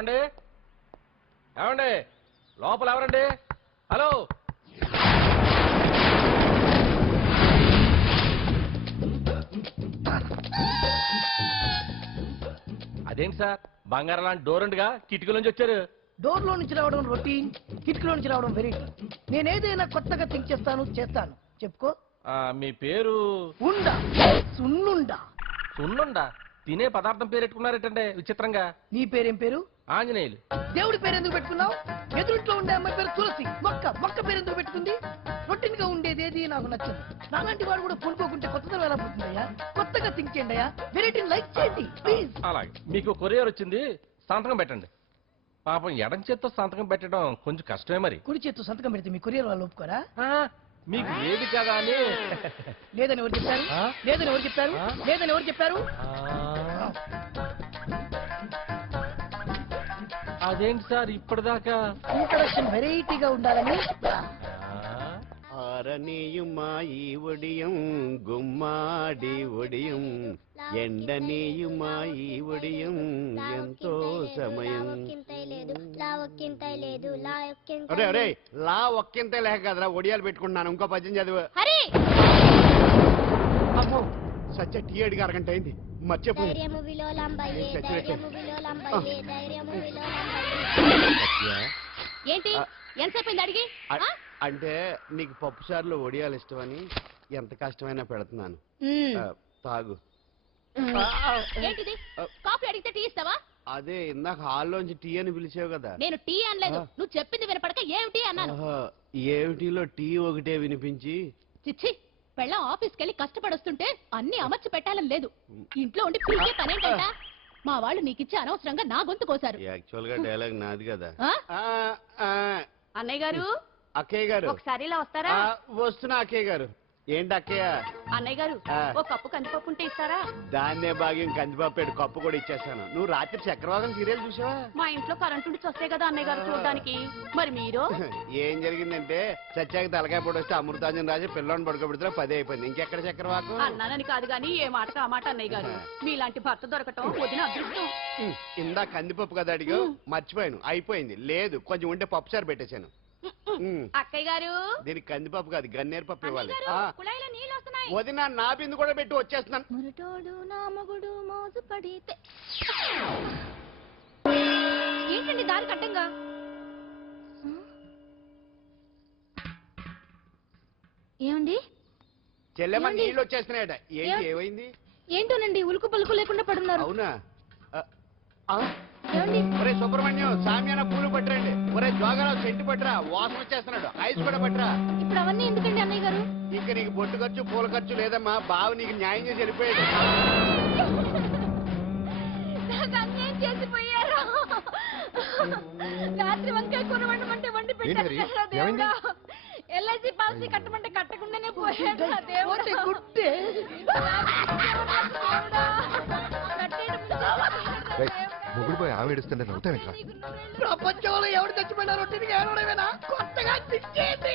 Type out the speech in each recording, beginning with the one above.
ఏమండి ఏమండి లోపల ఎవరండి? హలో, అదేంటి సార్ బంగారం లాంటి డోర్ ఉండగా కిటికీ నుంచి వచ్చారు? డోర్ లో నుంచి రావడం రొటీన్, కిటికీలో నుంచి రావడం వెరైటీ. నేనేదైనా కొత్తగా థింక్ చేస్తాను. చెప్పుకో. మీ పేరు? ఉండా, సున్నుండా. సున్నుండా? తినే పదార్థం పేరు పెట్టుకున్నారేటంటే విచిత్రంగా. నీ పేరేం పేరు? ఆంజనేయులు. దేవుడి పేరు ఎందుకు పెట్టుకున్నావు? ఎదురుంట్లో ఉండే అమ్మాయి పేరు తులసి. మొక్క పేరు ఎందుకు పెట్టుకుంది? రొటీన్ గా ఉండేది ఏది నాకు నచ్చదు. నాలాంటి వాడు కూడా పూనుకోకుంటే కొత్తదనం ఎలా పుడుతుందయ్యా? కొత్తగా థింక్ చేయండి అయ్యా. వెరైటీ లైక్ చేయండి ప్లీజ్. అలాగే. మీకు కొరియర్ వచ్చింది, సంతకం పెట్టండి. పాపం ఎడం చేత్తో సంతకం పెట్టడం కొంచెం కష్టమే. మరి కుడి చేత్తో సంతకం పెడితే మీ కొరియర్ వాళ్ళు ఒప్పుకోరా? మీకు ఏది కదా అని. లేదని ఎవరు చెప్పారు? లేదని ఎవరు చెప్పారు? లేదని ఎవరు చెప్పారు? అదేంటి సార్ ఇప్పటిదాకా ఇంట్రడక్షన్ వెరైటీగా ఉండాలని. ఆరనీయుమాయి ఒడియం గుమ్మాడి ఒడియం ఎండనీయుమాయి ఒడియం ఎంతో సమయం. లా ఒక్కింత లేక కదరా ఒడియాలు పెట్టుకుంటున్నాను. ఇంకో పద్యం చదివు. అమ్మో సత్య టీ అడిగి అరగంట అయింది. మర్చిపోయి ఏంటి ఎంతసేపు అడిగి? అంటే నీకు పప్పు సార్లు ఒడియాలు ఇష్టమని ఎంత కష్టమైనా పెడుతున్నాను. తాగు. ఏంటిది? కాఫీ అడిగితే టీ ఇస్తావా? అదే ఇందాక హాల్లోంచి టీ అని పిలిచావు కదా. నేను టీ అనలేదు, నువ్వు చెప్పింది వినపడక ఏమిటి అన్నాను. ఏమిటిలో టీ ఒకటే వినిపించి. చిచ్చి, పెళ్ళం ఆఫీస్కి వెళ్ళి కష్టపడొస్తుంటే అన్ని అమర్చి పెట్టాలని లేదు. ఇంట్లో ఉండి పీకే పనేంటంట. మా వాళ్ళు నీకిచ్చి అనవసరంగా నా గొంతు కోసారు. యాక్చువల్ గా డైలాగ్ నాది కదా. అన్నయ్య గారు, అక్కయ్య గారు ఒకసారి ఇలా వస్తారా? వస్తున్నా అక్కయ్య గారు. ఏంటి అక్కయ్య? అన్నయ్య గారు ఒక కప్పు కందిపప్పు ఉంటే ఇస్తారా? దాన్నే భాగ్యం కందిపప్పు కప్పు కూడా ఇచ్చేస్తాను. నువ్వు రాత్రి చక్రవాదం సీరియల్ చూసావా? మా ఇంట్లో కరెంటు ఉండి వస్తే కదా అన్నయ్య గారు చూడడానికి. మరి మీరు? ఏం జరిగిందంటే సత్యాకి తలకాయ పొడి వస్తే అమృతాంజన్ రాజు పిల్లని పడుకోబెడితే 10 అయిపోయింది. ఇంకెక్కడ చక్రవాకం? అన్నానని కాదు గానీ ఏ మాటకు ఆ మాట అన్నయ్య గారు. మీలాంటి భర్త దొరకటం వదిన అదృష్టం. ఇందా కందిపప్పు కదా అడిగా, మర్చిపోయాను. అయిపోయింది. లేదు కొంచెం ఉంటే పప్పు సార్ పెట్టేశాను. అక్కయ్య గారు దీనికి కందిపప్పు కాదు గన్నేరు పప్పు ఇవ్వాలి. నీళ్ళు వదిన నా బిందు కూడా పెట్టి వచ్చేస్తున్నాను. ఏంటండి దారి కట్టంగా? ఏమండి చెల్లెమ్మ నీళ్ళు వచ్చేస్తున్నాయట. ఏంటి ఏమైంది? ఏంటోనండి ఉలుకు పలుకు లేకుండా పడున్నారు. అవునా? ఒరే సుబ్రహ్మణ్యం సామ్యాన పూలు పట్టరండి. ఒరే జోగరావు సెంటు పట్టరా, వాసన వచ్చేస్తున్నాడు. ఐస్ కూడా పట్టరా. ఇప్పుడు అవన్నీ ఎందుకండి అన్నయ్య గారు? ఇంకా నీకు బొట్టు ఖర్చు పూల ఖర్చు లేదమ్మా. బావ నీకు న్యాయం చేసి వెళ్ళిపోయాడు. చేసిపోయారా? రాత్రి వంకాయ కూర వండమంటే వండి పెట్టారు. ఎల్ఐసి పాలసీ కట్టమంటే కట్టకుండానే పోయాడు. మొగుడుపోయి ఆమె ఏడుస్తుంటే నవ్వుతావేంట్రా? ప్రపంచంలో ఎవరు చచ్చిపోయినారో తిరిగి ఏడవడమేనా? కొత్తగా తెచ్చేయండి.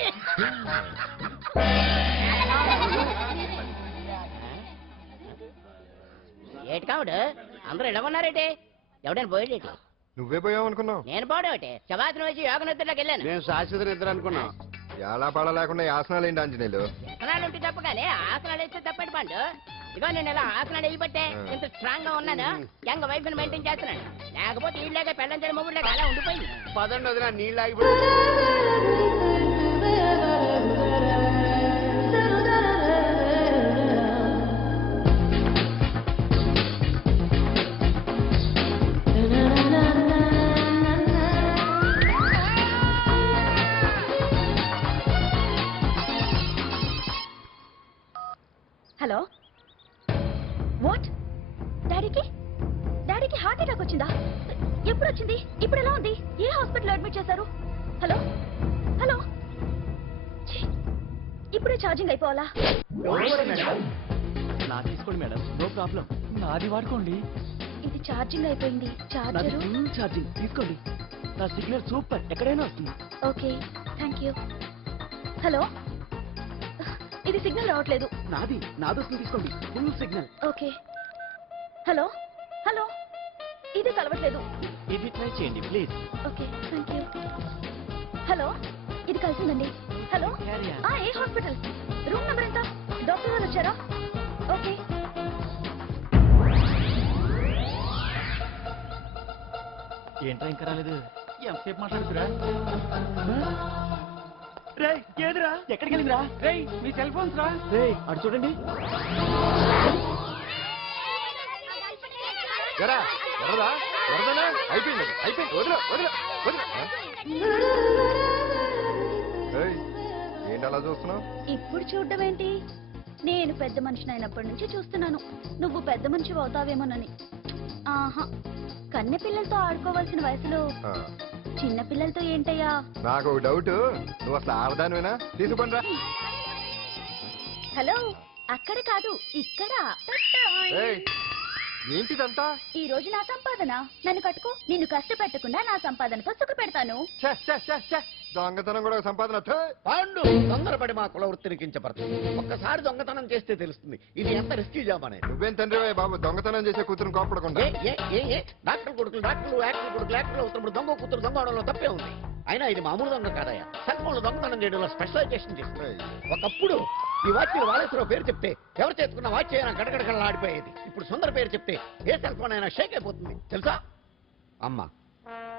ఏటి కావుడు అందరూ ఇలా ఉన్నారేటి? ఎవడైనా పోయేటి? నువ్వే పోయావు అనుకున్నావు. నేను పోవడేటి? శవాసన వచ్చి యోగ నిద్రలోకి వెళ్ళాను. నేను శాశ్వత నిద్ర అనుకున్నా. ఎలా పాడ లేకుండా ఆసనాలు ఏంటి ఆంజనేయులు? ఆసనాలు ఉంటే తప్ప కానీ ఆసనాలు వేస్తే తప్పటి పండు. ఇగో నేను ఇలా ఆసనాలు వేయబట్టే ఇంత స్ట్రాంగ్ గా ఉన్నాను. యంగ్ వైఫ్ ని మెయింటైన్ చేస్తున్నాను. లేకపోతే ఇళ్ళగా పెళ్ళంచడం మొగుళ్ళగా అలా ఉండిపోయింది. పదండి వదిన నీళ్ళు ఆగిపోయి. Hello, what? డాడీకి హార్ట్ అటాక్ వచ్చిందా? ఎప్పుడు వచ్చింది? ఇప్పుడు ఎలా ఉంది? ఏ హాస్పిటల్ అడ్మిట్ చేశారు? హలో హలో, ఇప్పుడే ఛార్జింగ్ అయిపోవాలా? నా తీసుకోండి మేడం, నో ప్రాబ్లం. నాది వాడుకోండి. ఇది ఛార్జింగ్ అయిపోయింది. ఛార్జింగ్ తీసుకోండి. నా సిగ్నల్ సూపర్, ఎక్కడైనా వస్తుంది. Okay, thank you. హలో, ఇది సిగ్నల్ రావట్లేదు. నాది వస్తుంది, తీసుకోండి. Full signal. Okay. Hello hello, ఇది కలవట్లేదు. ఇది ట్రై చేయండి please. Okay thank you. Hello ఇది కలిసిందండి. హలో ఏ హాస్పిటల్? రూమ్ నెంబర్ ఎంత? డాక్టర్ గారు వచ్చారా? ఓకే. ఏంట్రా ఇంకా రాలేదు? ఎంతసేపు మాట్లాడుతురా? రేయ్ ఏదిరా? ఎక్కడికి వెళ్ళిందిరా? రేయ్ మీ సెల్ ఫోన్స్ రా. అటు చూడండి. ఎరా వరదా వరదనా అయిపోయింది అయిపోయింది వదిలే వదిలే వదిలే ఏయ్, ఏంటి అలా చూస్తున్నావు? ఇప్పుడు చూడడం ఏంటి? నేను పెద్ద మనిషిని అయినప్పటి నుంచి చూస్తున్నాను నువ్వు పెద్ద మనిషి అవుతావేమోనని. ఆహా, కన్నె పిల్లలతో ఆడుకోవాల్సిన వయసులో చిన్న పిల్లలతో ఏంటయ్యా? నాకు ఒక డౌట్, నువ్వు అసలు ఆడదానివేనా? తీసుకుంటా. హలో అక్కడ కాదు ఇక్కడ. ఏంటిదంతా? ఈ రోజు నా సంపాదన. నన్ను కట్టుకో. నిన్ను కష్టపెట్టకుండా నా సంపాదనతో సుఖ పెడతాను. దొంగతనం కూడా ఒక సంపాదన. పాండు తొందరపడి మా కుల వృత్తిని కించపడుతుంది. ఒక్కసారి దొంగతనం చేస్తే తెలుస్తుంది ఇది ఎంత రిస్కీ జాబ్ అనేది. నువ్వేం తండ్రి బాబు దొంగతనం చేసే కూతురు కోపడకుండా. డాక్టర్ కొడుకులు డాక్టర్లు, యాక్టర్ కొడుకులు యాక్టర్లు అవుతున్నప్పుడు దొంగ కూతురు దొంగ అవడంలో తప్పే ఉంది. అయినా ఇది మామూలు దొంగ కాదయ్యా. సెల్ఫోన్లు దొంగతనం చేయడంలో స్పెషలైజేషన్ చేస్తుంది. ఒకప్పుడు ఈ వాచ్లు వాలేశ్వరరావు పేరు చెప్తే ఎవరు చేతుకున్న వాచ్ అయినా గడగడగడలా ఆడిపోయేది. ఇప్పుడు సుందర పేరు చెప్తే ఏ సెల్ ఫోన్ అయినా షేక్ అయిపోతుంది తెలుసా? అమ్మా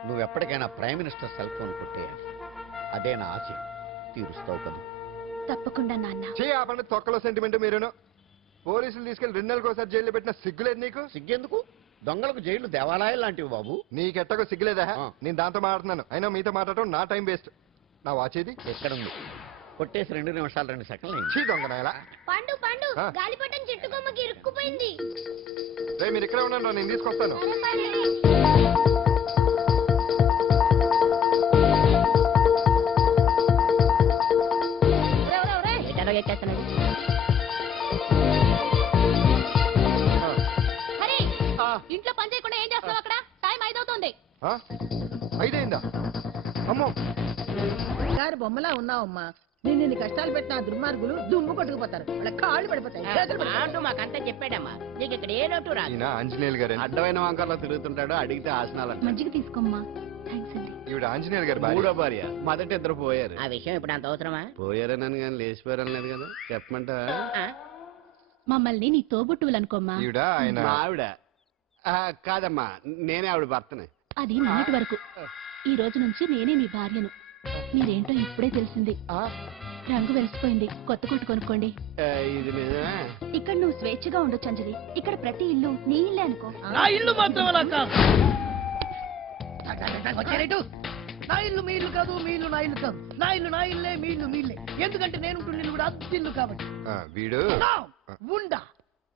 నువ్వు ఎప్పటికైనా ప్రైమ్ మినిస్టర్ సెల్ ఫోన్ కొట్టేయాలి. అదే నా ఆశ. తీరుస్తావు కదా? తప్పకుండా నాన్న. ఆ పండు తొక్కలో సెంటిమెంట్ మీరును. పోలీసులు తీసుకెళ్లి 2 నెలలకోసారి జైల్లో పెట్టిన సిగ్గులేదు నీకు? సిగ్గెందుకు? దొంగలకు జైలు దేవాలయాలు లాంటివి బాబు. నీకెట్టకు సిగ్గులేదా? నేను దాంతో మాట్లాడుతున్నాను. అయినా మీతో మాట్లాడటం నా టైం వేస్ట్. నా వాచ్ ఏది? ఎక్కడుంది? కొట్టేసి 2 నిమిషాలు 2 సెకండ్లు. చీ దొంగనాయలా. పండు పండు గాలిపటం చెట్టు కొమ్మకి ఇరుక్కుపోయింది. రే మీరు ఇక్కడే ఉన్నాను, నేను తీసుకొస్తాను. ఇంట్లో పని చేయకుండా ఏం చేస్తున్నావు అక్కడ? టైం 5 అవుతుంది. 5 అయిందా? అమ్మో గారి బొమ్మలా ఉన్నావమ్మా. నిన్ను కష్టాలు పెట్టిన దుర్మార్గులు దుమ్ము కొట్టుకుపోతారు. వాళ్ళ కాళ్ళు పడిపోతాయి, చేతులు పడిపోతాయి. అంటూ మాకంతా చెప్పాడమ్మా. నీకు ఇక్కడ ఏ లోటు రాదు. ఈయన ఆంజనేయులు గారు. అడ్డమైన వంకర్లో తిరుగుతుంటాడు. అడిగితే ఆసనాలు. మజ్జిగ తీసుకోమ్మా. థ్యాంక్స్ అండి. ఈవిడ ఆంజనేయులు గారు మూడో భార్య. మొదటి 2 పోయారు. ఆ విషయం ఇప్పుడు అంత అవసరమా? పోయారనని కానీ లేచిపోయారని లేదు కదా. చెప్పమంటా? మమ్మల్ని నీ తోబుట్టువులు అనుకోమ్మా. ఈవిడ ఆయన మా ఆవిడ కాదమ్మా, నేనే ఆవిడ భర్తనే. అది నిన్నటి వరకు. ఈ రోజు నుంచి నేనే మీ భార్యను. మీరేంటో ఇప్పుడే తెలిసింది. రంగు వెలిసిపోయింది. కొత్త కొట్టు కొనుక్కోండి. ఇది నిజమే. ఇక్కడ నువ్వు స్వేచ్ఛగా ఉండొచ్చు అంజలి. ఇక్కడ ప్రతి ఇల్లు నీ ఇల్లే అనుకో. నా ఇల్లు మాత్రం అలా కాదు. వచ్చారేటు? నా ఇల్లు మీ ఇల్లు కాదు, మీ ఇల్లు నా ఇల్లు కాదు. నా ఇల్లు నా ఇల్లే, మీ ఇల్లు మీ ఇల్లే. ఎందుకంటే నేను ఇల్లు కూడా అద్దిల్లు కాబట్టి. వీడు ఉండా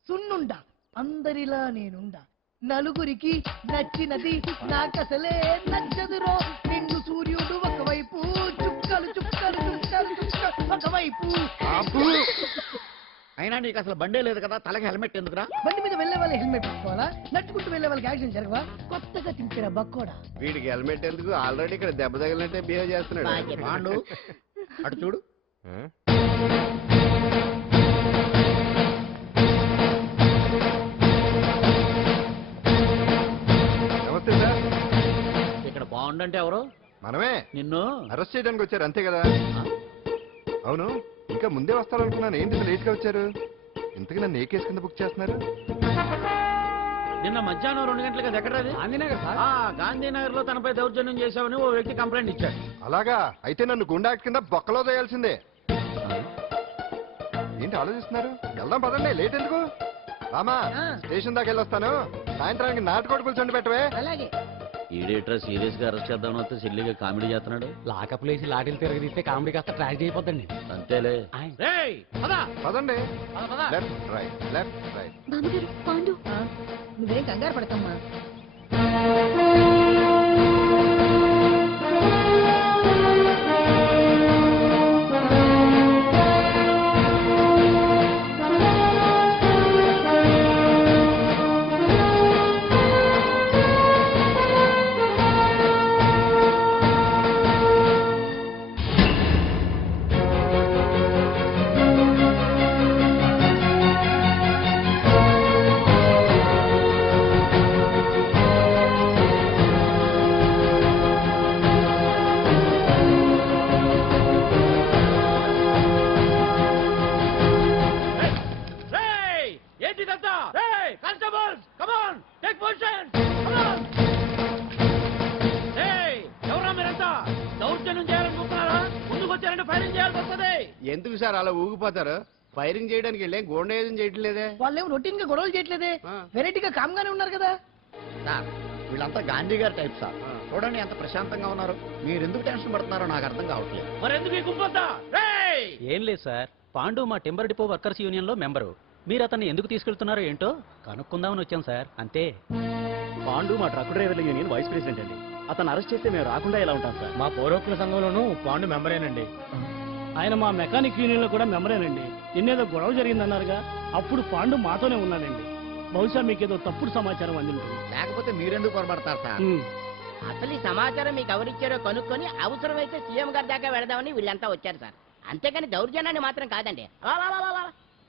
సున్నుండా అందరిలా నేనుండా. నలుగురికి నచ్చినది నాకసలే నచ్చదురో. నిన్ను సూర్యుడు ఒకవైపు, చుక్కలు చుక్కలు చుక్కలు చుక్కలు ఒకవైపు. అయినా నీకు అసలు బండే లేదు కదా, తలకి హెల్మెట్ ఎందుకురా? బండి మీద వెళ్ళే వాళ్ళు హెల్మెట్ పెట్టుకోవాలా? నడుచుకుంటూ వెళ్ళే వాళ్ళకి యాక్సిడెంట్ జరగవా? కొత్తగా తింటారా బక్కోడా? వీడికి హెల్మెట్ ఎందుకు? ఆల్రెడీ ఇక్కడ దెబ్బ తగిలినట్టే బిహేవ్ చేస్తున్నాడు. పాండు అటు చూడు. నమస్తే సార్. ఇక్కడ బాగుండంటే ఎవరు? మనమే. నిన్ను అరెస్ట్ చేయడానికి వచ్చారు అంతే కదా? అవును, ఇంకా ముందే వస్తారనుకున్నాను. ఏంటి లేట్ గా వచ్చారు? ఇంతకీ నన్ను ఏ కేసు కింద బుక్ చేస్తున్నారు? నిన్న మధ్యాహ్నం 2 గంటలకు ఎక్కడ? గాంధీనగర్ లో తనపై దౌర్జన్యం చేశావని ఓ వ్యక్తి కంప్లైంట్ ఇచ్చాడు. అలాగా? అయితే నన్ను గుండా యాక్ట్ కింద బొక్కలో చేయాల్సిందే. ఏంటి ఆలోచిస్తున్నారు? వెళ్దాం పదండి, లేట్ ఎందుకు? రామా స్టేషన్ దాకా వెళ్ళొస్తాను. సాయంత్రానికి నాటుకోడి పులుసు పెట్టవే. అలాగే. ఈడేట్రా సీరియస్ గా అరెస్ట్ చేద్దామని వస్తే సిల్లిగా కామెడీ చేస్తున్నాడు. లాకప్ లేసి లాఠీలు తిరగదీస్తే కామెడీ కాస్త ట్రాజడీ అయిపోద్దండి. అంతేలే. పదండి. Left right left right. బామ్మగారు పాండు. నువ్వేం కంగారు పడకమ్మా. ఎవరా మీరంతా దౌర్జన్యం చేయాలని చూస్తున్నారా? ముందుకు వచ్చారంటే ఫైరింగ్ చేయాల్సి వస్తుంది. ఎందుకు సార్ అలా ఊగిపోతారు? ఫైరింగ్ చేయడానికి వెళ్ళే గోండేజం చేయటం లేదే. వాళ్ళేమో రొటీన్ గా గొడవలు చేయట్లేదే, వెరైటీగా కామ్గానే ఉన్నారు కదా. సార్ వీళ్ళంతా గాంధీ గారి టైప్ సార్. చూడండి ఎంత ప్రశాంతంగా ఉన్నారు. మీరు ఎందుకు టెన్షన్ పడుతున్నారో నాకు అర్థం కావట్లేదు. మరెందుకు ఈ గుంపంతా? ఏం లేదు సార్, పాండు మా టింబర్ డిపో వర్కర్స్ యూనియన్ లో మెంబరు. మీరు అతన్ని ఎందుకు తీసుకెళ్తున్నారో ఏంటో కనుక్కుందామని వచ్చాం సార్, అంతే. పాండు మా ట్రక్ డ్రైవర్ల యూనియన్ వైస్ ప్రెసిడెంట్ అండి. అతను అరెస్ట్ చేస్తే మేము రాకుండా ఎలా ఉంటాం సార్? మా పౌరోక్తుల సంఘంలోనూ పాండు మెంబరేనండి. ఆయన మా మెకానిక్ యూనియన్ లో కూడా మెంబరేనండి. నిన్నేదో గొడవ జరిగిందన్నారుగా, అప్పుడు పాండు మాతోనే ఉన్నాడండి. బహుశా మీకేదో తప్పుడు సమాచారం అందింటుంది. లేకపోతే మీరెందుకు పొరపడతారు సార్? అసలు ఈ సమాచారం మీకు ఎవరిచ్చారో కనుక్కొని అవసరమైతే సీఎం గారి దాకా వెళదామని వీళ్ళంతా వచ్చారు సార్. అంతేగాని దౌర్జన్యాన్ని మాత్రం కాదండి.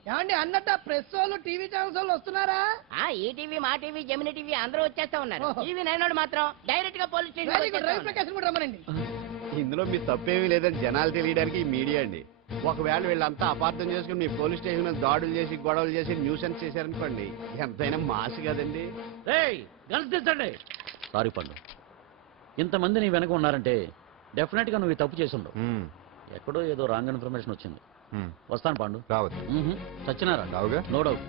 ఏమండి అన్నట్ట ప్రెస్ వాళ్ళు టీవీ ఛానల్స్ వాళ్ళు వస్తున్నారా? ఈ టీవీ మా టీవీ జమిని టీవీ అందరూ వచ్చేస్తా ఉన్నారు. టీవీ నైన్ మాత్రం డైరెక్ట్ గా పోలీస్ రవి స్టేషన్ ప్రకాశం కూడా రమ్మనండి. ఇందులో మీ తప్పేమీ లేదని జనాలు తెలియడానికి ఈ మీడియా అండి. ఒకవేళ వీళ్ళంతా అపార్థం చేసుకుని మీ పోలీస్ స్టేషన్ మీద దాడులు చేసి గొడవలు చేసి న్యూసెన్స్ చేశారనుకోండి, ఎంతైనా మాస్ కదండి. గెలిచించండి. సారీ పండు, ఇంతమంది నీ వెనక ఉన్నారంటే డెఫినెట్ గా నువ్వు ఈ తప్పు చేసి ఉండవు. ఎక్కడో ఏదో రాంగ్ ఇన్ఫర్మేషన్ వచ్చింది. వస్తాను పాండు. రావద్దు. సత్యనారాయణ రావుగా. No doubt.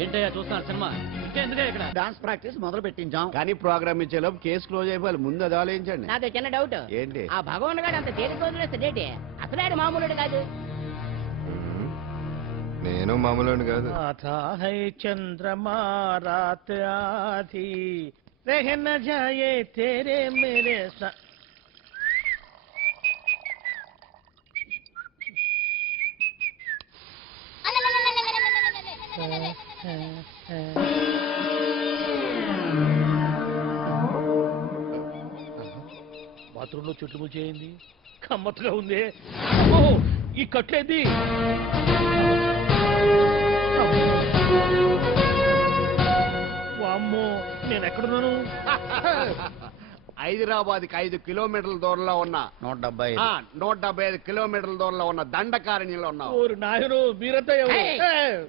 ఏంటయ్యా చూస్తున్నారు సినిమా? ఇంకా ఎందుకే ఇక్కడ డాన్స్ ప్రాక్టీస్ మొదలు పెట్టించాం, కానీ ప్రోగ్రామ్ ఇచ్చేలోపు కేసు క్లోజ్ అయిపోవాలి. ముందు అది ఆలోచించండి. నాకు చిన్న డౌట్ ఏంటి? ఆ భగవాన్ గారు అంత తేలిక వదిలేస్తాడేంటి? అసలు ఆయన మామూలుడు కాదు. నేను మామూలు కాదు. చంద్రమా రాత్ ఆధీ रहना जाए तेरे मेरे साथ. బాత్రూంలో చుట్టుములు చేయింది, కమ్మత్తుగా ఉంది. ఈ కట్లేది వామ్మో, నేను ఎక్కడున్నాను? హైదరాబాద్ కి 5 కిలోమీటర్ల దూరంలో ఉన్న 175 కిలోమీటర్ల దూరంలో ఉన్న దండకారణ్యంలో ఉన్నావు. నాయను మీరంతా ఎవరు?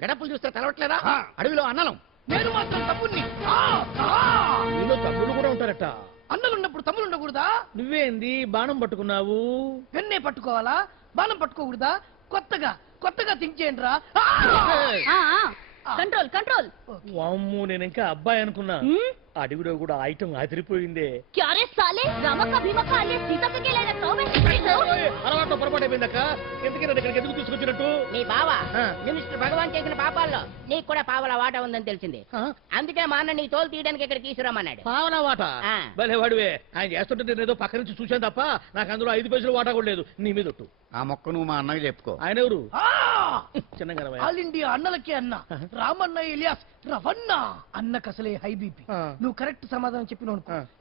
గడపలు చూస్తే తెలవట్లేదా? అడవిలో అన్నలం. నేను మాత్రం తమ్ముణ్ణి. మీలో తమ్ముడు కూడా ఉంటారట. అన్నలున్నప్పుడు తమ్ముడు ఉండకూడదా? నువ్వేంది బాణం పట్టుకున్నావు? పెన్నే పట్టుకోవాలా, బాణం పట్టుకోకూడదా? కొత్తగా థింక్ చేయండి రా. Control control. వామ్మో, నేను ఇంకా అబ్బాయి అనుకున్నా. అడవిలో కూడా ఐటమ్ అదిరిపోయిందే. క్యారే సాలే రమక భీమక అనే సీతకి లేన తోవే. అలవాటు పొరపాటు అయిపోయిందక్క. ఎందుకైనా ఇక్కడికి ఎందుకు తీసుకొచ్చినట్టు? నీ బావ మినిస్టర్ భగవాన్ చేసిన పాపాల్లో నీకు కూడా పావల వాటా ఉందని తెలిసింది. అందుకే మా అన్న నీ తోలు తీయడానికి ఇక్కడ తీసుకురమ్మన్నాడు. పావలా వాటా? భలే వాడివే. ఆయన చేస్తుంటే నేను ఏదో పక్క నుంచి చూశాను తప్ప నాకు అందులో 5 పైసలు వాటా కూడా లేదు. నీ మీద ఒట్టు. ఆ మొక్క నువ్వు మా అన్నకి చెప్పుకో. ఆయన ఎవరు? చిన్నగా ఆల్ ఇండియా అన్నలకే అన్న రామన్న ఇలియాస్ రవన్న. అన్నకు అసలే హై బీపీ. నువ్వు కరెక్ట్ సమాధానం చెప్పిన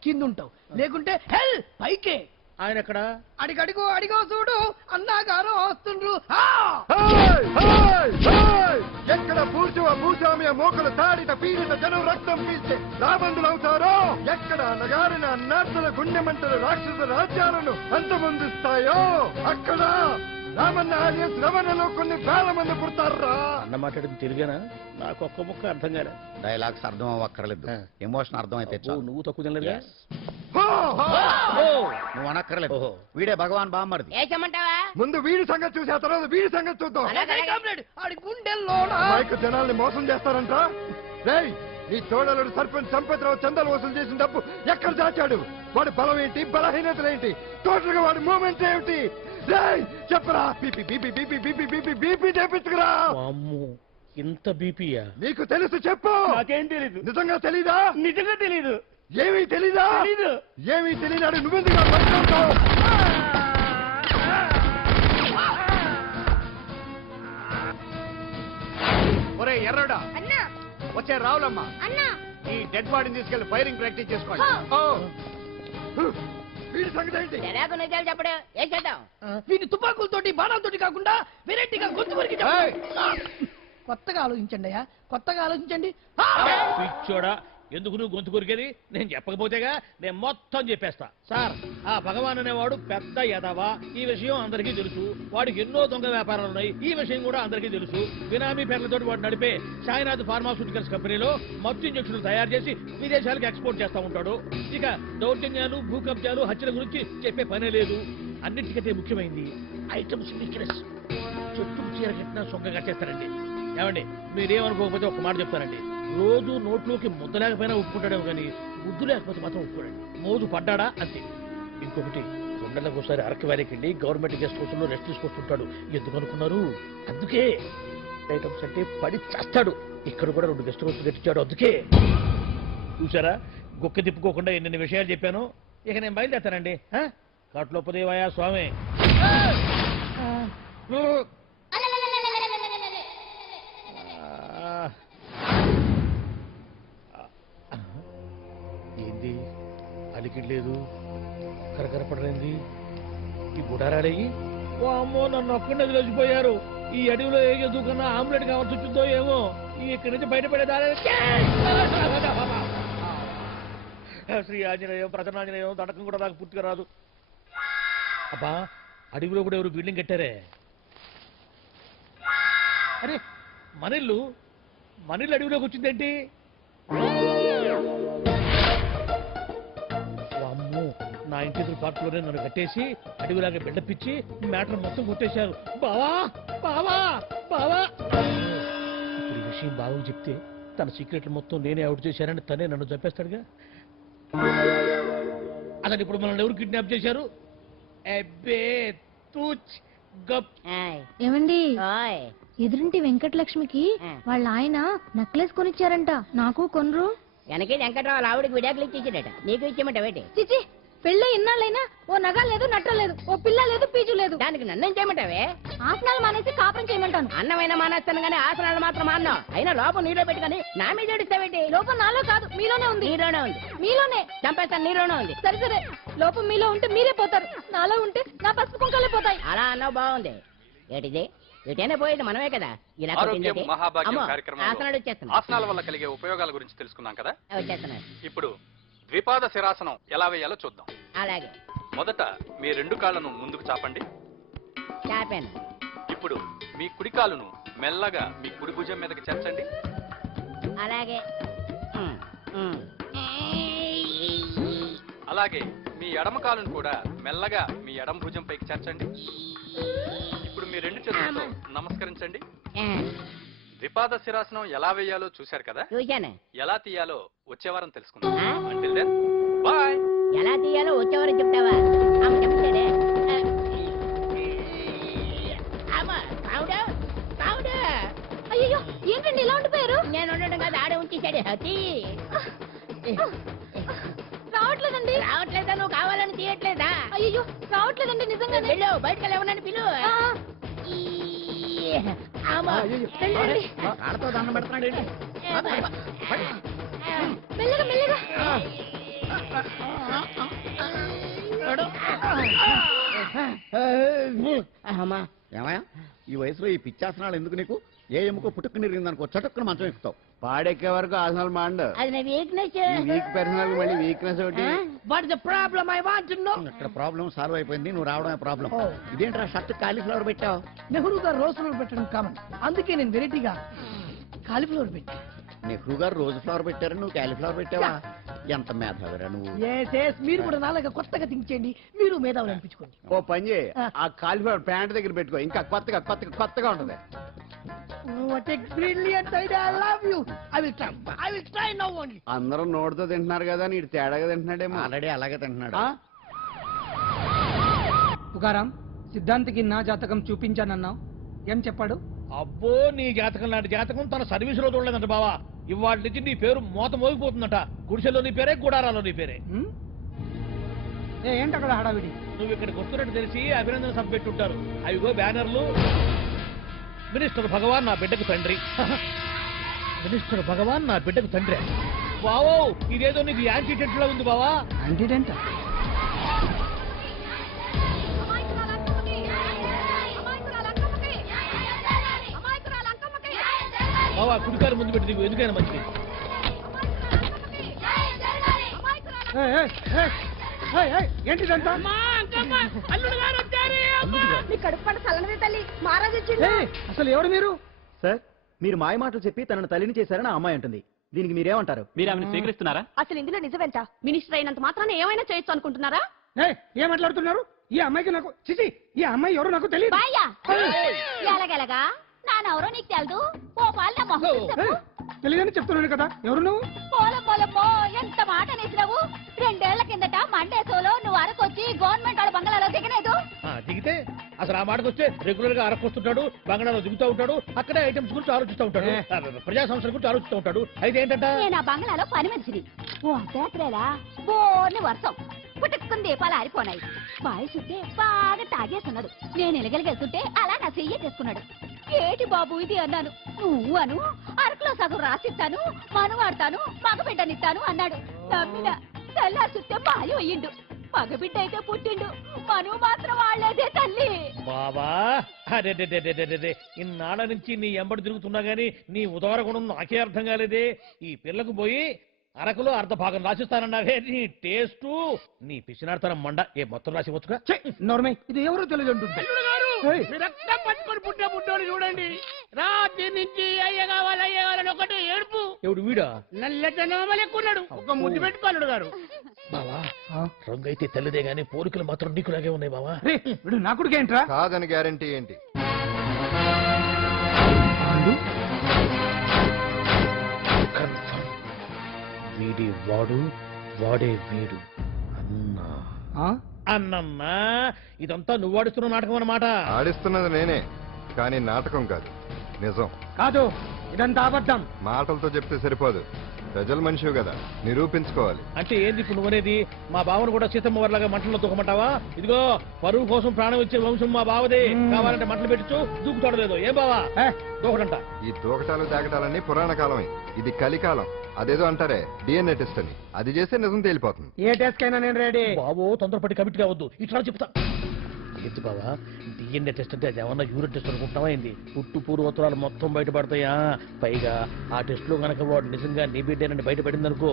కింద ఉంటావు, లేకుంటే హెల్ పైకే. ఆయన ఎక్కడ? అడిగో చూడు, అన్నగారు వస్తుండ్రు. ఎక్కడ భూస్వామ్య మోకలు తాడిత పీడిత జనం రక్తం పీల్చే రాబందులవుతారో, ఎక్కడ నగారిన అన్నార్థుల గుండె మంటలు రాక్షస రాజ్యాలను అంతమొందిస్తాయో, అక్కడ రామన్న ఆలియస్ రమణలో కొన్ని వేల మంది పుడతారా. అన్న మాట్లాడింది తెలుగేనా? నాకు ఒక్క ముక్క అర్థం కాలే. డైలాగ్స్ అర్థం అవ్వక్కర్లేదు, ఎమోషన్ అర్థం అయితే నువ్వు తక్కువ తినలేదా? నువ్వు అనక్కర్లేదు. వీడే భగవాన్ బామ్మర్ది. ఏమంటావా? ముందు వీడి సంగతి చూసి ఆ తర్వాత వీడి సంగతి చూద్దాం. ఆడి గుండెల్లో మైకు జనాల్ని మోసం చేస్తారంట. రేయ్, నీ తోడలుడు సర్పంచ్ సంపత్రావు చందాలు వసూలు చేసిన డబ్బు ఎక్కడ దాచాడు? వాడి బలం ఏంటి, బలహీనతలు ఏంటి, టోటల్ గా వాడి మూమెంట్ ఏమిటి? చెప్పరా. BP BP BP BP BP BP చేపించుకురా. ఇంత బీపీయా? నీకు తెలుసు చెప్పు. నాకేం తెలీదు. నిజంగా తెలీదా? నిజంగా తెలీదు. ఏమీ తెలీదా? ఏమీ తెలియనాడు నువ్వెందుకు పట్టుకుంటావు? ఒరే ఎర్రడా, వచ్చే రావులమ్మ, ఈ డెడ్ బాడీని తీసుకెళ్లి ఫైరింగ్ ప్రాక్టీస్ చేసుకోండి. వీడి సంగతి ఏంటి? ఎలాగో నిజాలు చెప్పడు. ఏం చేద్దాం? వీటి తుపాకులతోటి బాణాలతోటి కాకుండా వెరైటీగా గొంతు వరకు కొత్తగా ఆలోచించండి అయ్యా, కొత్తగా ఆలోచించండి. పిచ్చోడా, ఎందుకు నువ్వు గొంతు కొరికేది? నేను చెప్పకపోతేగా నేను మొత్తం చెప్పేస్తా. సార్, ఆ భగవాన్ అనేవాడు పెద్ద యదవా, ఈ విషయం అందరికీ తెలుసు. వాడికి ఎన్నో దొంగ వ్యాపారాలు ఉన్నాయి, ఈ విషయం కూడా అందరికీ తెలుసు. బినామీ పేర్లతో వాడు నడిపే సాయినాథ్ ఫార్మాస్యూటికల్స్ కంపెనీలో మత్తు ఇంజక్షన్లు తయారు చేసి విదేశాలకు ఎక్స్పోర్ట్ చేస్తా ఉంటాడు. ఇక దౌర్జన్యాలు, భూ కబ్జాలు, హత్యల గురించి చెప్పే పనే లేదు. అన్నిటికంటే ముఖ్యమైనది ఐటమ్స్ వీక్నెస్. చుట్టూ చీర కట్టినా సొంగగా చేస్తారండి. ఏమండి, మీరేమనుకోకపోతే ఒక మాట చెప్తారండి. రోజు నోట్లోకి ముద్ద లేకపోయినా ఒప్పుకుంటాడేమో కానీ ముద్దు లేకపోతే మాత్రం ఒప్పుకోడండి. మోజు పడ్డాడా అంతే. ఇంకొకటి, 2 నెలలకు ఒకసారి అరకు వ్యాలీకి గవర్నమెంట్ గెస్ట్ హౌస్ లో రెస్ట్ తీసుకొస్తుంటాడు. ఎందుకు అనుకున్నారు? అందుకే ఐటమ్స్ అంటే పడి చేస్తాడు. ఇక్కడ కూడా 2 గెస్ట్ హౌస్ కట్టించాడు. అందుకే చూసారా, గుక్క తిప్పుకోకుండా ఎన్ని విషయాలు చెప్పాను. ఇక నేను బయలుదేస్తానండి. కాట్లోపదేవాయా స్వామి. ఏంది అలికిడ్ లేదు, కరకరపడలేంది ఈ బుడారాడయ్యి? ఓ అమ్మో, నన్ను ఒక్కడే వదిలేసిపోయారు. ఈ అడవిలో ఏ ఎదుగుకన్నా ఆమ్లెట్ కావాల్సి వచ్చిందో ఏమో. ఇక్కడి నుంచి బయటపడేదారే. శ్రీ ఆంజనేయం, ప్రసన్నాంజనేయం, దడకం కూడా నాకు పూర్తిగా రాదు. అబ్బా, అడవిలో కూడా ఎవరు బిల్డింగ్ కట్టారే? అరే, మనిల్లు అడవిలోకి వచ్చిందేంటి? అమ్మో, నా ఇంటి ఎదురు పార్కులోనే నన్ను కట్టేసి అడవిలాగా బిడ్డపిచ్చి మ్యాటర్ మొత్తం కొట్టేశారు. బావా బావా బావా. ఇప్పుడు ఈ విషయం బావకు చెప్తే తన సీక్రెట్లు మొత్తం నేనే అవుట్ చేశానని తనే నన్ను చంపేస్తాడుగా. అతను ఇప్పుడు మనల్ని ఎవరు కిడ్నాప్ చేశారు? ఏమండి, ఎదురింటి వెంకటలక్ష్మికి వాళ్ళ ఆయన నెక్లెస్ కొనిచ్చారంట. నాకు కొనరు? వెనకే వెంకట్రావు ఆవిడకి విడాకులు ఇచ్చేసాడట, నీకు ఇచ్చేయమంటావేటి? చిచి, పెళ్ళి ఇన్నాళ్ళైనా ఓ నగ లేదు, నట్ట లేదు, ఓ పిల్ల లేదు, పీచు లేదు. దానికి నన్నేం చేయమంటావే? ఆసనాలు మానేసి కాపురం చేయమంటాను. అన్నమైన మానేస్తాను గానీ ఆసనాలు మాత్రం మాన్నా. అయినా లోపం నీలో పెట్టుకుని నా మీద ఏడుస్తావేంటి? లోపం నాలో కాదు, మీలోనే ఉంది. నీలోనే ఉంది. మీలోనే చంపేస్తాను, నీలోనే ఉంది. సరే సరే, లోపం మీలో ఉంటే మీరే పోతారు, నాలో ఉంటే నా పసుపు కుంకాలే పోతాయి. అలా అన్నావు, బాగుంది. ఏటిది? ఎటైనా పోయేది మనమే కదా. ఇలా ఆరోగ్యం మహాభాగ్యం కార్యక్రమంలో ఆసనాలు వచ్చేస్తున్నాయి. ఆసనాల వల్ల కలిగే ఉపయోగాల గురించి తెలుసుకున్నాం కదా. వచ్చేస్తున్నాయి. ఇప్పుడు ద్విపాద శిరాసనం ఎలా వేయాలో చూద్దాం. అలాగే. మొదట మీ 2 కాళ్ళను ముందుకు చాపండి. చాపాను. ఇప్పుడు మీ కుడి కాలును మెల్లగా మీ కుడి భుజం మీదకి చేర్చండి. అలాగే. అలాగే మీ ఎడమ కాలును కూడా మెల్లగా మీ ఎడమ భుజం పైకి చేర్చండి. ఇప్పుడు మీ 2 చేతులతో నమస్కరించండి. ద్విపాద శిరాసనం ఎలా వేయాలో చూశారు కదా. చూశాను. ఎలా తీయాలో వచ్చే వారం తెలుసుకుందాం. Until then, bye. ఎలా తీయాలో వచ్చే వారం చెప్తావా? చెప్తాడే. అయ్యో, ఏంటండి ఇలా ఉండిపోయారు? నేను ఉండడం కాదు, ఆడే ఉంచేసాడే. రావట్లేదండి. రావట్లేదా? నువ్వు కావాలని తీయట్లేదా? అయ్యో, రావట్లేదండి నిజంగానే. వెళ్ళు, బయటకు వెళ్ళమని పిలు. ఆడతో దండం పెడతాడు. మెల్లగా మెల్లగా. ఏమయ్యా, ఈ వయసులో ఈ పిచ్చాసనాలు ఎందుకు నీకు? ఏ ఎముకో పుట్టుకుని నిరిగిందనుకో చటుక్కున మంచం ఎక్కుతావు. పాడెక్కే వరకు ఆసనాలు మాండు. అది నా వీక్నెస్. వీక్ పర్సనల్ మళ్ళీ వీక్నెస్ ఒకటి. What is the problem? I want to know. ఇక్కడ ప్రాబ్లం సాల్వ్ అయిపోయింది, నువ్వు రావడమే ప్రాబ్లం. ఇదేంట్రా షర్ట్ కాలీఫ్లవర్ పెట్టావు? నెహ్రూ గారు రోజ్ ఫ్లవర్ పెట్టడం కామన్, అందుకే నేను వెరైటీగా కాలీఫ్లవర్ పెట్టి. నెహ్రూ గారు రోజు ఫ్లవర్ పెట్టారు, నువ్వు కాలీఫ్లవర్ పెట్టావా? ఎంత మేధావిరా నువ్వు. మీరు కూడా నాలుగా కొత్తగా థింక్ చేయండి, మీరు మేధావులు అనిపించుకోండి. ఓ పని చేయి, ఆ కాలీఫ్లవర్ ప్యాంట్ దగ్గర పెట్టుకో, ఇంకా కొత్తగా ఉంటది. What a brilliant idea! I love you. I will try now only. అందరూ నోటితో తింటున్నారు కదా, నీడు తేడాగా తింటున్నాడేమో. ఆల్రెడీ అలాగే తింటున్నాడు. తుకారాం, సిద్ధాంతికి నా జాతకం చూపించానన్నావు, ఏం చెప్పాడు? అబ్బో, నీ జాతకం లాంటి జాతకం తన సర్వీస్ లో చూడలేదంట బావా. ఇవాళ నుంచి నీ పేరు మోత మోగిపోతుందట. గుడిసెలో నీ పేరే, గుడారాలో నీ పేరే. ఏంటి అక్కడ హడావిడి? నువ్వు ఇక్కడికి వస్తున్నట్టు తెలిసి అభినందన సభ పెట్టుంటారు. అవిగో బ్యానర్లు. మినిస్టర్ భగవాన్ నా బిడ్డకు తండ్రి. మినిస్టర్ భగవాన్ నా బిడ్డకు తండ్రి. బావో, ఇదేదో నీకు యాంటీటెంట్ లో ఉంది బావా. యాంటీటెంట్? బావా, కుడికారు ముందు పెట్టి దిగు, ఎందుకైనా మంచిది. ఏంటిదంతా నీ కడుపు పంట చల్లనిది తల్లి మహారాజు అసలు ఎవరు మీరు? సార్ మీరు మాయ మాటలు చెప్పి తనను తల్లిని చేశారని ఆ అమ్మాయి అంటుంది. దీనికి మీరేమంటారు? మీరు ఆమెను స్వీకరిస్తున్నారా? అసలు ఇందులో నిజమేంట? మినిస్టర్ అయినంత మాత్రాన ఏమైనా చేయొచ్చు అనుకుంటున్నారా? ఏం మాట్లాడుతున్నారు? ఈ అమ్మాయికి నాకు చిచి ఈ అమ్మాయి ఎవరు నాకు తెలియదు. ఎలాగెలగా నానెవరో నీకు తెలదు. ఓ పాల తెలియదని చెప్తున్నాను కదా. ఎవరు నువ్వు? పోలమ్మో ఎంత మాట అనేసినావు. 2 ఏళ్ల కిందట మండేసోలో నువ్వు అరకొచ్చి గవర్నమెంట్ వాళ్ళ బంగ్లాలో దిగలేదు. దిగితే అసలు ఆ మాటకు వస్తే రెగ్యులర్ గా అరకొస్తుంటాడు, బంగాళాలో దిగుతూ ఉంటాడు, అక్కడే ఐటమ్స్ గురించి ఆలోచిస్తూ ఉంటాడు, ప్రజా సంస్థల గురించి ఆలోచిస్తూ ఉంటాడు. అయితే ఏంటంటే నేను ఆ బంగ్లాలో పని మనిషిని. ఓ అర్ధరాత్రేలా బోర్ని వర్షం పుట్టుకుని దీపాలు ఆరిపోనాయి. బాయ్ చుట్టే బాగా తాగేస్తున్నాడు. నేను ఎలగలిగెళ్తుంటే అలా నా చెయ్యి తీసుకున్నాడు. ఏటి బాబు ఇది అన్నాను. నువ్వు అను అరకులో సగం రాసిస్తాను, మనువాడతాను, మగబిడ్డనిస్తాను అన్నాడు. నమ్మిన తెల్లారి చుట్టే బాయం అయ్యిండు. మగబిడ్డ అయితే పుట్టిండు, మనువు మాత్రం వాళ్ళేదే తల్లి. బాబా అదే ఇన్నాళ్ళ నుంచి నీ ఎంబడి తిరుగుతున్నా గానీ నీ ఉదార గుణం నాకే అర్థం కాలేదే. ఈ పిల్లకు పోయి అరకులో అర్ధ భాగం రాసిస్తానన్నావే. నీ టేస్టు నీ పిచ్చినాడతనం మండ. ఏ మొత్తం రాసి వచ్చుగా నోర్మై ఇది ఎవరో తెలియదు అంటుంది. రక్తం పట్టుకొని పుట్టే పుట్టోడు చూడండి. రాత్రి నుంచి అయ్య కావాలని ఒకటి ఏడుపు. ఎవడు వీడా? నల్లెక్కున్నాడు. ఒక ముద్దు పెట్టుకోలేడు గారు. బావా రంగు అయితే తెల్లదే గానీ పోలికలు మాత్రం నీకులాగే ఉన్నాయి బావా. వీడు నా కొడుకు ఏంట్రా? కాదని గ్యారంటీ ఏంటి? వీడి వాడు, వాడే వీడు. అన్నా అన్నమ్మా ఇదంతా నువ్వు ఆడిస్తున్న నాటకం అన్నమాట. ఆడిస్తున్నది నేనే, కానీ నాటకం కాదు, నిజం కాదు. ఇదంతా అబద్ధం. మాటలతో చెప్తే సరిపోదు, ప్రజల మనిషి కదా, నిరూపించుకోవాలి. అంటే ఏంది ఇప్పుడు నువ్వనేది? మా బావను కూడా సీతమ్మ వారిలాగా మంటల్లో దూకమంటావా? ఇదిగో పరువు కోసం ప్రాణం ఇచ్చే వంశం మా బావదే. కావాలంటే మంటలు పెట్టచ్చు, దూకుతాడు లేదు. ఏం బావా దూకడంట? ఈ దూకటాలు దాకటాలన్నీ పురాణ కాలమే, ఇది కలికాలం. అదేదో అంటారే డిఎన్ఏ టెస్ట్ అని, అది చేస్తే నిజం తేలిపోతుంది. ఏ టెస్ట్ కైనా నేను రెడీ. బాబో తొందరపడి కమిట్ కావద్దు, ఇట్లా చెప్తా. ఏంటి బావా డిఎన్ఏ టెస్ట్ అంటే అది ఏమన్నా యూరిన్ టెస్ట్ అనుకుంటున్నావా ఏంది? పుట్టు పూర్వోత్తరాలు మొత్తం బయటపడతాయా? పైగా ఆ టెస్ట్ లో కనుక వాడు నిజంగా నీ బిడ్డేనని బయటపడింది అనుకో,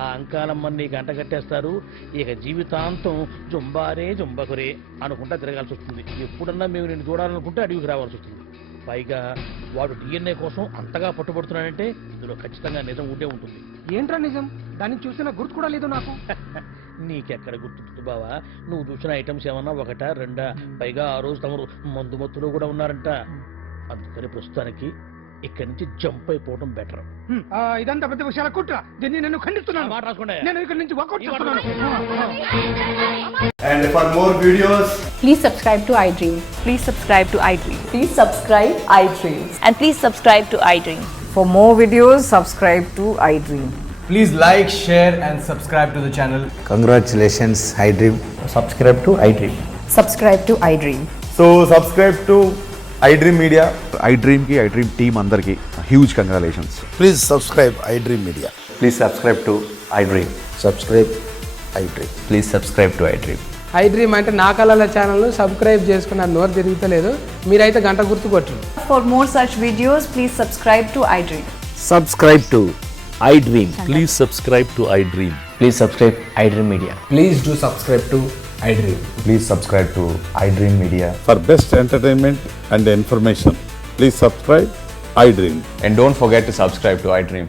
ఆ అంకాలమ్మని నీకు అంటగట్టేస్తారు. ఇక జీవితాంతం జుంబారే జుంబకురే అనుకుంటా తిరగాల్సి వస్తుంది. ఎప్పుడన్నా మేము నేను చూడాలనుకుంటే అడవికి రావాల్సి వస్తుంది. పైగా వాడు డిఎన్ఏ కోసం అంతగా పట్టుబడుతున్నాడంటే ఇందులో ఖచ్చితంగా నిజం ఉంటే ఉంటుంది. ఏంట్రా నిజం? దాన్ని చూసిన గుర్తు కూడా లేదు నాకు. నీకెక్కడ గుర్తుంటుంది బావా? నువ్వు చూసిన ఐటమ్స్ ఏమన్నా 1, 2? పైగా ఆ రోజు తమరు మందు మత్తులో కూడా ఉన్నారంట. అందుకని ప్రస్తుతానికి ఇక్కడి నుంచి జంప్ అయిపోవడం బెటర్. ఇదంతా పెద్ద విషయాల కుట్ర. దీన్ని నేను ఖండిస్తున్నాను. మాట రాసుకోండి. నేను ఇక్కడి నుంచి వాకౌట్ చేస్తున్నాను. And for more videos, please subscribe to iDream. Please subscribe to iDream. Please subscribe iDream. And please subscribe to iDream. For more videos, subscribe to iDream. please like, share and subscribe to the channel. Congratulations, iDream. Subscribe to iDream. Subscribe to iDream. So subscribe to iDream Media. iDream ki iDream team andarki huge congratulations. Please subscribe iDream Media. Please subscribe to iDream. Subscribe iDream. Please subscribe to iDream. iDream అంటే నా కళల channel subscribe చేసుకున్న నోరు తిరుగుతలేదు. మీరైతే గంట గుర్తు కొట్టండి. For more such videos, please subscribe to iDream. Subscribe to iDream. Please subscribe to iDream. Please subscribe iDream Media. Please do subscribe to iDream. Please subscribe to iDream Media. For best entertainment and information, please subscribe iDream. And don't forget to subscribe to iDream.